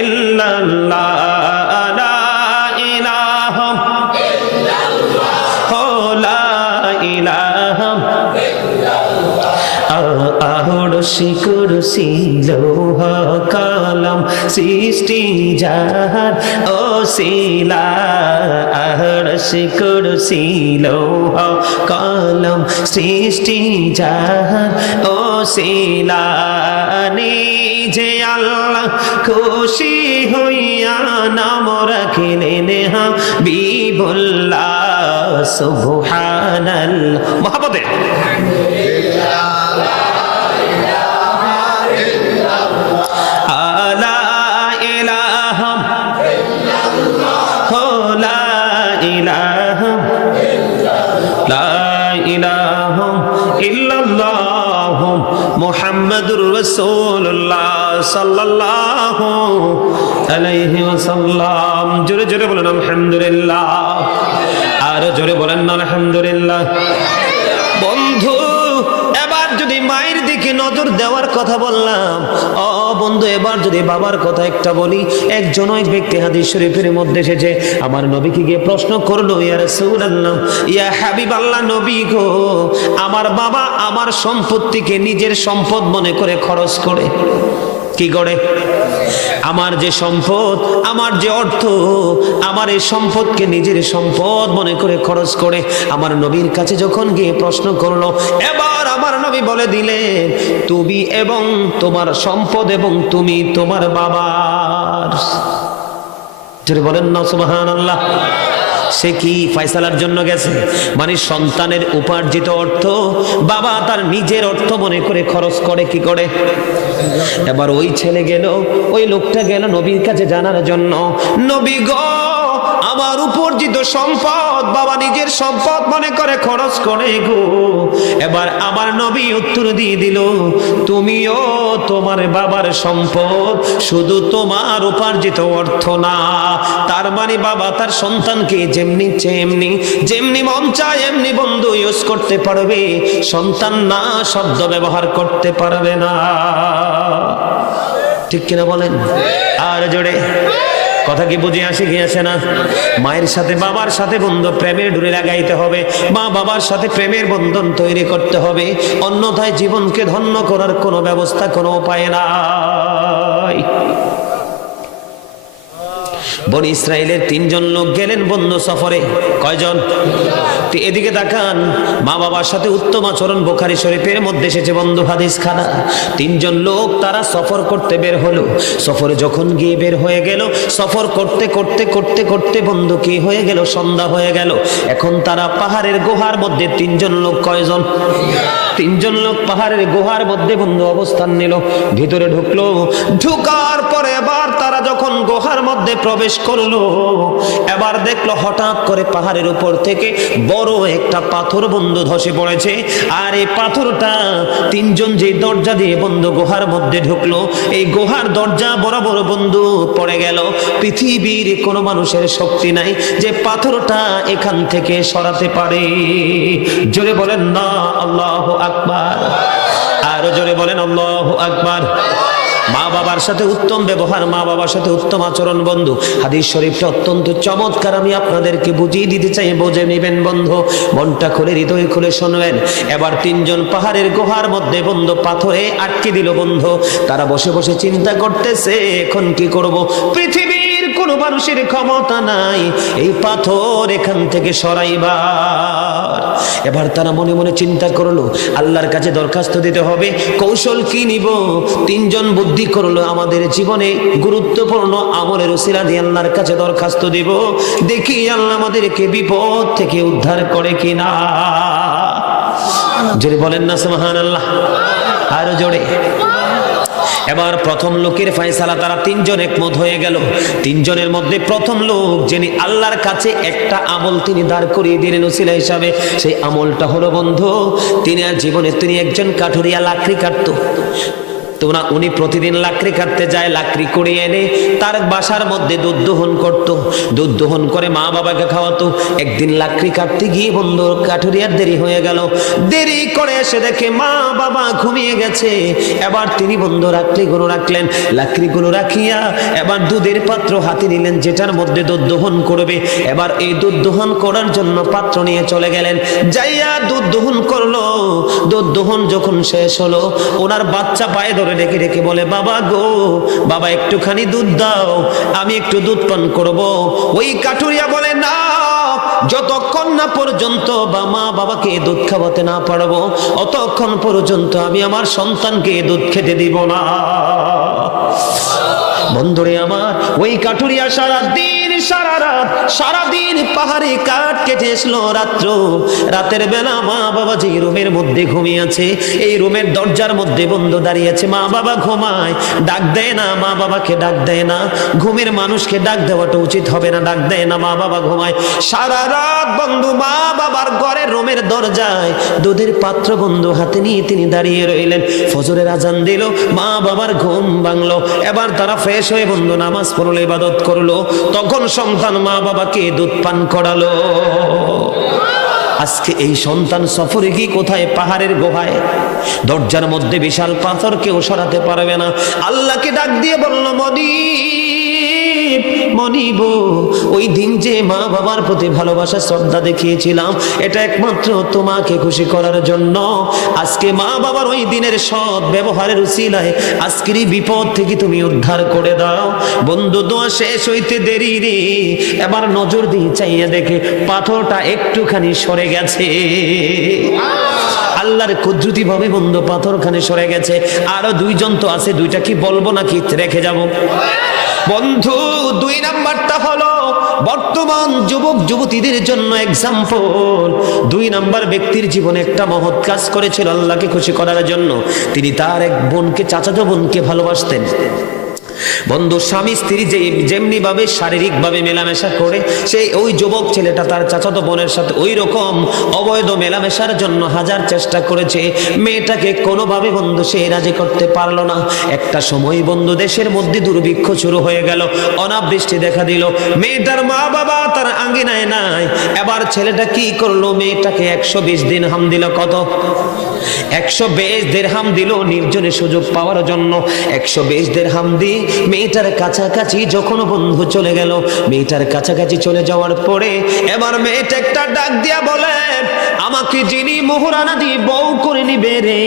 ইল্লাল্লাহ, লা ইলাহা ইল্লাল্লাহ, লা ইলাহা ইল্লাল্লাহ। আরশি কুরসি লৌহ কলম সৃষ্টি যাহার ওসিলা, আরশি কুরসি লৌহ কলম সৃষ্টি যাহার ওসিলা, নিজে আল্লাহ খুশি হইয়া নাম রাখিলেন হাবিবুল্লাহ। সুবহানাল্লাহ মহব্বতে মুহাম্মাদুর রাসূলুল্লাহ সাল্লাল্লাহু আলাইহি ওয়াসাল্লাম। জোরে জোরে বলেন আলহামদুলিল্লাহ, আর জোরে বলেন আলহামদুলিল্লাহ। বন্ধু এবার যদি মায়ের দিকে নজর দেওয়ার কথা বললাম, ও বন্ধু এবার যদি বাবার কথা একটা বলি। একজন এক ব্যক্তি হাদিস শরীফের মধ্যে এসেছে, আমার নবীকে গিয়ে প্রশ্ন করলো, ইয়া রাসূলুল্লাহ, ইয়া হাবিবাল্লাহ, নবী গো আমার বাবা আমার সম্পত্তিকে নিজের সম্পদ মনে করে খরচ করে। কি করে? আমার যে সম্পদ, আমার যে অর্থ, আমার এই সম্পদকে নিজের সম্পদ মনে করে খরচ করে। আমার নবীর কাছে যখন গিয়ে প্রশ্ন করলো, এবার আমার নবী বলে দিলেন, তুমি এবং তোমার সম্পদ এবং তুমি তোমার বাবার। যদি বলেন না সুবহানাল্লাহ। সে কি ফয়সালার জন্য গেছে? মানে সন্তানের উপার্জিত অর্থ বাবা তার নিজের অর্থ মনে করে খরচ করে। কি করে? এবার ওই ছেলে গেল, ওই লোকটা গেল নবীর কাছে জানার জন্য, নবী গো আমার উপার্জিত সম্পদ বাবা নিজের সম্পদ মনে করে খরচ করে গো। এবার আমার নবী উত্তর দিয়ে দিল, তুমিও তোমার বাবার সম্পদ, শুধু তোমার উপার্জিত অর্থ না। তার মানে বাবা তার সন্তানকে যেমনি যেমনি মন চায় এমনি বন্ধু ইউজ করতে পারবে, সন্তান না শব্দ ব্যবহার করতে পারবে না। ঠিক কিনা বলেন? আর জোরে কথা কি বুঝে আসে কি আসে না? মায়ের সাথে বাবার সাথে বন্ধু প্রেমের ডুরি লাগাইতে হবে, মা বাবার সাথে প্রেমের বন্ধন তৈরি করতে হবে, অন্যথায় জীবনকে ধন্য করার কোনো ব্যবস্থা, কোনো উপায় নাই। বনি ইসরাইলের 3 জন লোক গেলেন বন্ধু সফরে। কয়জন? এদিকে তাকান, মা বাবার সাথে উত্তম আচরণ বুখারী শরীফের মধ্যে এসেছে বন্ধু হাদিস খানা। 3 জন লোক তারা সফর করতে বের হলো। সফরে যখন গিয়ে বের হয়ে গেল, সফর করতে করতে করতে করতে বন্ধু কি হয়ে গেল? সন্ধ্যা হয়ে গেল। এখন তারা পাহাড়ের গুহার মধ্যে 3 জন লোক। কয়জন? তিনজন লোক পাহাড়ের গুহার মধ্যে বন্ধু অবস্থান নিল, ভিতরে ঢুকলো। ঢুকার পরে এবার তারা যখন গুহার মধ্যে প্রবেশ করলো, এবার দেখলো হঠাৎ করে পাহাড়ের উপর থেকে বড় একটা পাথর বন্ধু ধসে পড়েছে। আর এই পাথরটা তিনজন যে দরজা দিয়ে বন্ধু গুহার মধ্যে ঢুকলো, এই গুহার দরজা বরাবর বন্ধু পড়ে গেল। পৃথিবীর কোনো মানুষের শক্তি নাই যে পাথরটা এখান থেকে সরাতে পারে। জোরে বলেন না আল্লাহু আকবার, আরো জোরে বলেন আল্লাহু আকবার। মা বাবার সাথে উত্তম ব্যবহার, মা বাবার সাথে উত্তম আচরণ বন্ধু। হাদিস শরীফটা অত্যন্ত চমৎকার, আমি আপনাদেরকে বুঝিয়ে দিতে চাই, বুঝে নেবেন বন্ধু, মনটা খুলে হৃদয় খুলে শুনবেন। এবার তিনজন পাহাড়ের গুহার মধ্যে বন্ধু পাথরে আটকে দিল বন্ধু। তারা বসে বসে চিন্তা করতেছে এখন কি করব। পৃথিবীর কোনো মানুষের ক্ষমতা নাই এই পাথর এখান থেকে সরাইবার। এবার তারা মনে মনে চিন্তা করলো আল্লাহর কাছে দরখাস্ত দিতে হবে, কৌশল কি নিব। তিনজন বুদ্ধি করলো আমাদের জীবনে গুরুত্বপূর্ণ আমলের উসিলা দিয়ে আল্লাহর কাছে দরখাস্ত দিব, দেখি আল্লাহ আমাদেরকে বিপদ থেকে উদ্ধার করে কিনা। জোরে বলেন না সুবহানাল্লাহ, আরো জোরে। এবার প্রথম লোকের ফয়সালা, তারা তিনজন একমত হয়ে গেল। তিনজনের মধ্যে প্রথম লোক যিনি আল্লাহর কাছে একটা আমল তিনি দাঁড় করিয়ে দিলেন উসিলা হিসাবে, সেই আমলটা হলো বন্ধু, তিনি আর জীবনে তিনি একজন কাঠুরিয়া, লাকড়ি কাটতো। তোমরা উনি প্রতিদিন লাকড়ি কাটতে যায়, লাকড়ি কুড়িয়ে এনে তার বাসার মধ্যে দুধ দহন করতো, দুধ দহন করে মা বাবাকে খাওয়াতো। একদিন লাকড়ি কাটতে গিয়ে বন্ধু কাঠুরিয়ার দেরি হয়ে গেল। দেরি করে এসে দেখে মা বাবা ঘুমিয়ে গেছে। এবার তিনি বন্ধু লাকড়িগুলো রাখলেন, লাকড়িগুলো রাখিয়া এবার দুধের পাত্র হাতে নিলেন যেটার মধ্যে দুধ দহন করবে। এবার এই দুধ দহন করার জন্য পাত্র নিয়ে চলে গেলেন, যাইয়া দুধ দহন করলো। দুধ দহন যখন শেষ হলো, ওনার বাচ্চা পায়ে ধরে ডেকে ডেকে বলে, বাবা গো, বাবা একটুখানি দুধ দাও, আমি একটু দুধ পান করব। ওই কাঠুরিয়া বলে, না, যতক্ষণ না পর্যন্ত বা মা বাবাকে দুধ খাওয়াতে না পারবো অতক্ষণ পর্যন্ত আমি আমার সন্তানকে দুধ খেতে দিব না। বন্ধুরে আমার, ওই কাঠুরিয়া সারাদিন পাহাড়ে কাঠ কেটে আসলো। রাতের বেলা মা বাবা যে রুমের মধ্যে ঘুমিয়ে আছে, এই রুমের দরজার মধ্যে বন্ধু দাঁড়িয়ে আছে। মা বাবা ঘুমায়, ডাক দেয় না, মা বাবাকে ডাক দেয় না। ঘুমের মানুষকে ডাক দেওয়াটা উচিত হবে না, ডাক দেয় না, মা বাবা ঘুমায়। সারা রাত বন্ধু মা বাবার ঘরের রুমের দরজায় দুধের পাত্র বন্ধু হাতে নিয়ে তিনি দাঁড়িয়ে রইলেন। ফজরের আজান দিল, মা বাবার ঘুম ভাঙলো। এবার তারা ফ্রেশ হয়ে বন্ধু নামাজ পড়লো, ইবাদত করলো। তখন সন্তান মা বাবাকে দুধ পান করালো। আজকে এই সন্তান সফরে কি কোথায়? পাহাড়ের গুহায়, দরজার মধ্যে বিশাল পাথর, কেউ সরাতে পারবে না। আল্লাহকে ডাক দিয়ে বলল, মনিব, ওই দিন যে মা বাবার প্রতি ভালোবাসা শ্রদ্ধা দেখিয়েছিলাম, এটা একমাত্র তোমাকে খুশি করার জন্য। আজকে মা বাবার ওই দিনের সৎ ব্যবহারের উসিলায় আজকের এই বিপদ থেকে তুমি উদ্ধার করে দাও। বন্ধু দোয়া শেষ হইতে দেরি রে, এবার নজর দিয়ে চাইয়া দেখে পাথরটা একটুখানি সরে গেছে। আল্লাহর কুদরতি ভাবে বন্ধু পাথরখানে সরে গেছে। আরো দুইজন তো আছে, দুইটা কি বলবো নাকি রেখে যাব? বন্ধু, দুই নাম্বারটা হলো বর্তমান যুবক যুবতীদের জন্য এক্সাম্পল। দুই নাম্বার ব্যক্তির জীবনে একটা মহৎ কাজ করেছিল আল্লাহকে খুশি করার জন্য। তিনি তার এক বোনকে, চাচাতো বোনকে ভালোবাসতেন। বন্ধু, স্বামী স্ত্রী যেমনি ভাবে শারীরিক ভাবে মেলামেশা করে, সেই ওই যুবক ছেলেটা তার চাচাতো বোনের সাথে ওই রকম অবৈধ মেলামেশার জন্য হাজার চেষ্টা করেছে। মেয়েটাকে কোনোভাবে বন্ধু সে রাজি করতে পারলো না। একটা সময় বন্ধু দেশের মধ্যে দুর্ভিক্ষ শুরু হয়ে গেল, অনাবৃষ্টি দেখা দিল। মেয়েটার মা বাবা তার আঙ্গিনায় নাই। এবার ছেলেটা কি করলো? মেয়েটাকে 120 দিরহাম দিল। কত? 120 দিরহাম দিল নির্জনে সুযোগ পাওয়ার জন্য। 120 দিরহাম দিয়ে মেয়েটার কাছাকাছি যখন বন্ধু চলে গেল, মেয়েটার কাছাকাছি চলে যাওয়ার পরে এবার মেয়েটা একটা ডাক দিয়া বলে, আমাকে যিনি মোহরানা দিয়ে বউ করে নিবে রে,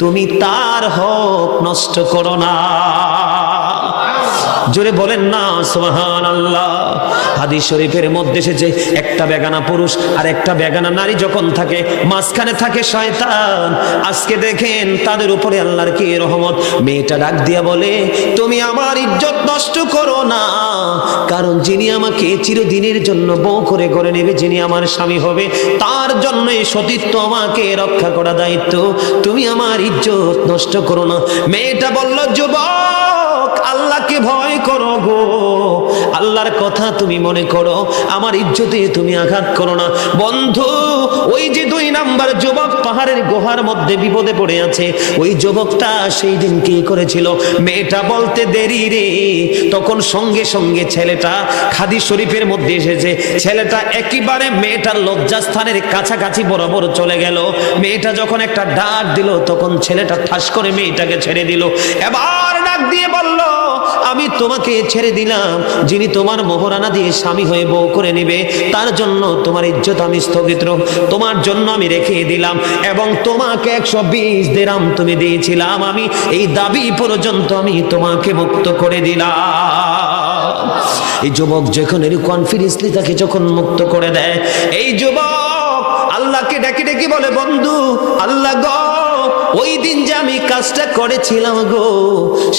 তুমি তার হক নষ্ট করো না। জোরে বলেন না সুবহানাল্লাহ। হাদিস শরীফের মধ্যে এসেছে একটা বেগানা পুরুষ আর একটা বেগানা নারী যখন থাকে, মাঝখানে থাকে শয়তান। আজকে দেখেন তাদের উপরে আল্লাহর কি রহমত। মেয়েটা ডাক দিয়া বলে, তুমি আমার ইজ্জত নষ্ট করো না, কারণ যিনি আমাকে চিরদিনের জন্য বউ করে ঘরে নেবে, যিনি আমার স্বামী হবে, তার জন্য সতীত্ব আমাকে রক্ষা করা দায়িত্ব, তুমি আমার ইজ্জত নষ্ট করো না। মেয়েটা বলল, যুবক আল্লাহকে ভয় করো গো, আল্লাহর কথা তুমি মনে করো, আমার ইজ্জতে তুমি আঘাত করো না। বন্ধু, ওই যে 2 নাম্বার যুবক পাহাড়ের গুহার মধ্যে বিপদে পড়ে আছে, ওই যুবকটা সেই দিন কি করেছিল? মেয়েটা বলতে দেরি রে, তখন সঙ্গে সঙ্গে ছেলেটা হাদিস শরীফের মধ্যে এসেছে, ছেলেটা একেবারে মেয়েটার লজ্জাস্থানের কাছাকাছি বরাবর চলে গেল। মেয়েটা যখন একটা ডাক দিল, তখন ছেলেটা ঠাস করে মেয়েটাকে ছেড়ে দিল। এবার ডাক দিয়ে বলল, আমি তোমাকে ছেড়ে দিলাম, যিনি তোমার মোহরানা দিয়ে স্বামী হয়ে বউ করে নেবে, তার জন্য তোমার ইজ্জত আমি স্থগিত তোমার জন্য আমি রেখে দিলাম, এবং তোমাকে 120 দিরহাম তুমি দিয়েছিলাম, আমি এই দাবি পর্যন্ত আমি তোমাকে মুক্ত করে দিলাম। এই যুবক যখন এর কনফিডেন্সলি তাকে যখন মুক্ত করে দেয়, এই যুবক আল্লাহকে ডেকে ডেকে বলে, বন্ধু আল্লাহ গো, ওই দিন যে আমি কাজটা করেছিলাম গো,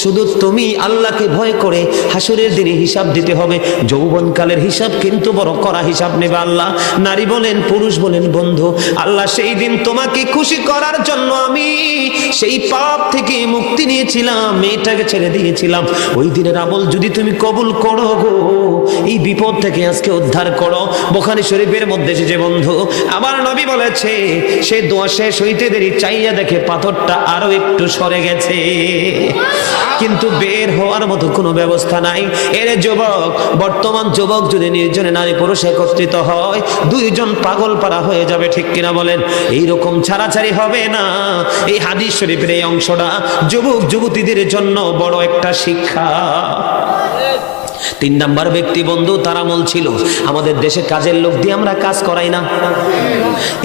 শুধু তুমি আল্লাহকে ভয় করে হাসরের দিনে হিসাব দিতে হবে, যৌবনকালের হিসাব কিন্তু বড় করা হিসাব নেবে আল্লাহ। নারী বলেন পুরুষ বলেন, বন্ধু আল্লাহ সেই দিন তোমাকে খুশি করার জন্য আমি সেই পাপ থেকে মুক্তি নিয়েছিলাম, মেয়েটাকে ছেড়ে দিয়েছিলাম। ওই দিনের আমল যদি তুমি কবুল করো গো, এই বিপদ থেকে আজকে উদ্ধার করো। বুখারী শরীফের মধ্যে এসেছে বন্ধু, আমার নবী বলেছে, সে দোয়া শেষ হইতে দেরি, চাইয়া দেখে পাথরটা আরো একটু সরে গেছে, কিন্তু বের হওয়ার মতো কোনো ব্যবস্থা নাই। এর যুবক, বর্তমান যুবক যদি নির্জনে নারী পুরুষ একত্রিত হয়, 2 জন পাগল পারা হয়ে যাবে, ঠিক কিনা বলেন? এইরকম ছাড়াছাড়ি হবে না। এই হাদিস শরীফের এই অংশটা যুবক যুবতীদের জন্য বড় একটা শিক্ষা। 3 নাম্বার ব্যক্তি বন্ধু, তার আমল ছিল, আমাদের দেশে কাজের লোক দিয়ে আমরা কাজ করাই না,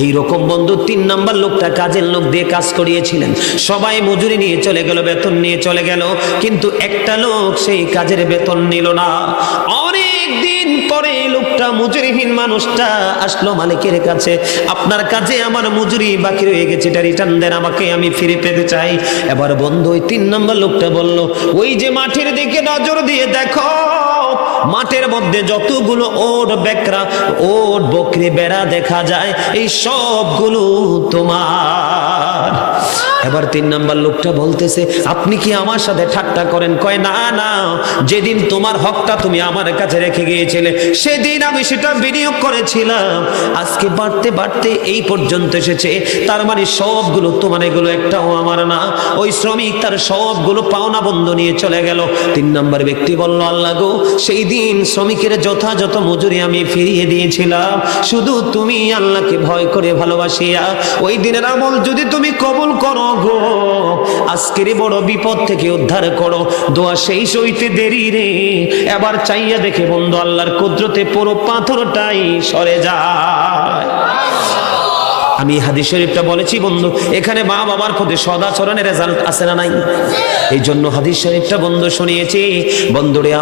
এই রকম বন্ধু 3 নাম্বার লোকটা কাজের লোক দিয়ে কাজ করিয়েছিলেন। সবাই মজুরি নিয়ে চলে গেল, বেতন নিয়ে চলে গেল, কিন্তু একটা লোক সেই কাজের বেতন নিল না। অনেক দিন পরে লোকটা, মজুরিহীন মানুষটা আসলো মালিকের কাছে, আপনার কাজে আমার মজুরি বাকি রয়ে গেছে, এটা রিটার্ন দেন আমাকে, আমি ফিরে পেতে চাই। এবার বন্ধু ওই 3 নাম্বার লোকটা বলল, ওই যে মাঠের দিকে নজর দিয়ে দেখো, মাঠের মধ্যে যতগুলো ওট বেকরা, ওট বকরি বেড়া দেখা যায়, এই সবগুলো তোমার। এবার 3 নাম্বার লোকটা বলতেছে, আপনি কি আমার সাথে ঠাট্টা করেন? কয় না না, যেদিন তোমার হকটা তুমি আমার কাছে রেখে গিয়েছিলে, সেদিন আমি সেটা বিনিয়োগ করেছিলাম, আজকে বাড়তে বাড়তে এই পর্যন্ত এসেছে, তার মানে সবগুলো তোমার, এগুলো একটাও আমার না। ওই শ্রমিক তার সবগুলো পাওনা বন্ধ নিয়ে চলে গেল। 3 নাম্বার ব্যক্তি বলল, আল্লাহ গো, সেই দিন শ্রমিকের যথাযথ মজুরি আমি ফিরিয়ে দিয়েছিলাম, শুধু তুমি আল্লাহকে ভয় করে ভালোবাসিয়া ওই দিনের আমল যদি তুমি কবুল করো গো, আজকের বড় বিপদ থেকে উদ্ধার করো। দোয়া সেই সইতে দেরি রে, এবার চাইয়া দেখে বন্ধু আল্লাহর কুদরতে পুরো পাথরটাই সরে যায়। আমি হাদিস শরীফটা বলেছি বন্ধু, এখানে মা বাবার প্রতি সদাচরণের রেজাল্ট আছে না নাই? এই জন্য হাদিস শরীফটা বন্ধু শুনিয়েছি। বন্ধুরে